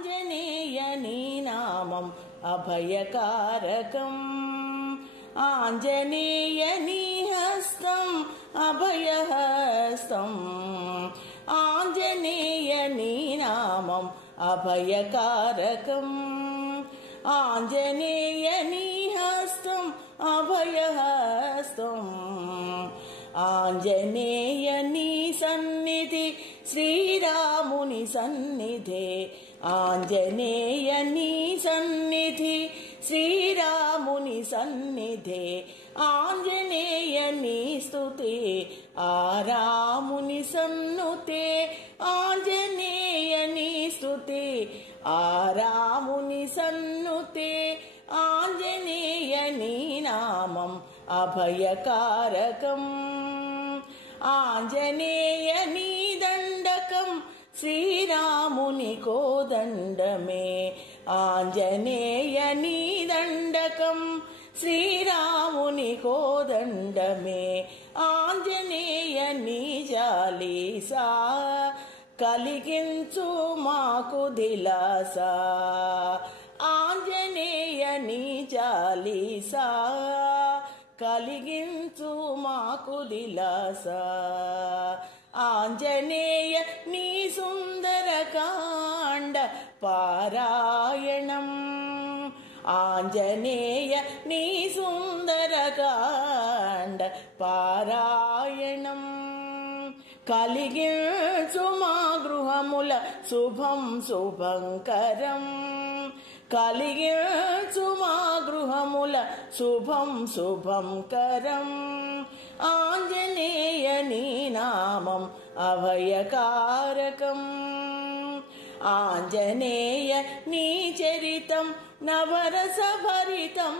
ఆంజనేయని నామం అభయకారకం ఆంజనేయని హస్తం అభయహస్తం ఆంజనేయని నామం అభయకారకం ఆంజనేయని హస్తం అభయహస్తం ఆంజనేయని సన్నిధి శ్రీరాముని సన్నిధే ఆంజనేయని సన్నిధి శ్రీరాముని సన్నిధే ఆంజనేయని స్తుతే ఆ రాముని సన్నుతే ఆంజనేయని స్తుతే ఆ రాముని సన్నుతే ఆంజనేయని నామం అభయకారకం ఆంజనేయని దండకం శ్రీరాముని కోదండమే ఆంజనేయని దండకం శ్రీరాముని కోదండమే ఆంజనేయని జాలీసా కలిగించు మాకు దిలాసా ఆంజనేయని జాలీసా కలిగించు మాకు దిలాసా ఆంజనేయ నీ సుందరకాండ పారాయణం ఆంజనేయ నీ సుందరకాండ పారాయణం కలిగించు మా గృహముల శుభం శుభంకరం కలిగించు మా గృహముల శుభం శుభంకరం ఆంజనేయని నామం అభయకారకం ఆంజనేయ నీ చరితం నవరసభరితం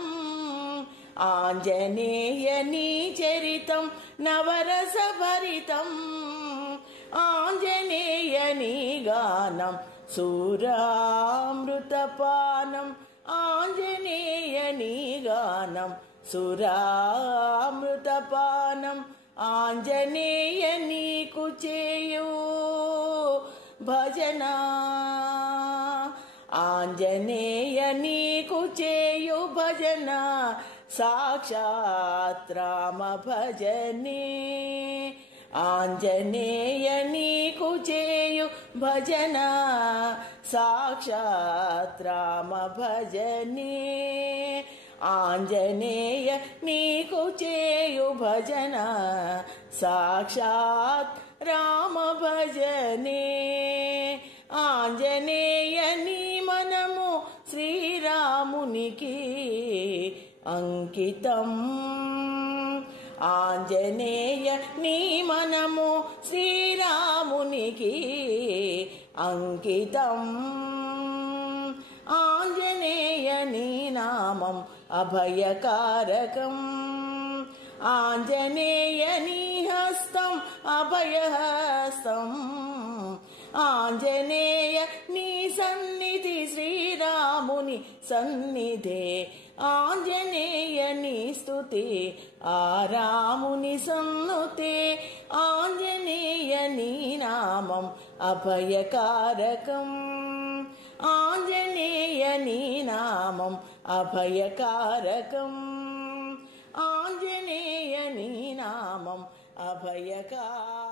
ఆంజనేయ నీ చరితం నవరసభరితం ఆంజనేయని గానం సురామృతపానం ఆంజనేయని గానం సురామృతపానం ఆంజనేయ నీకు చేయు భజన ఆంజనేయ నీకు చేయు భజన సాక్షాత్ రామ భజనే ఆంజనేయ నీకు చేయు భజన సాక్షాత్ రామ భజనే ఆంజనేయ నీకు చేయు భజన సాక్షాత్ రామ భజనే ఆంజనేయ నీ మనము శ్రీరామునికి అంకితం ఆంజనేయ నీ మనము శ్రీరామునికి అంకితం ఆంజనేయని నామం అభయకారకం ఆంజనేయని హస్తం అభయహస్తం ఆంజనేయ నీ సన్నిధి శ్రీరాముని సన్నిధే ఆంజనేయని స్తుతే ఆ రాముని సన్నుతే ఆంజనేయని నామం అభయకారకం ఆంజనేయని నామం అభయకారకం ఆంజనేయని నామం అభయకారకం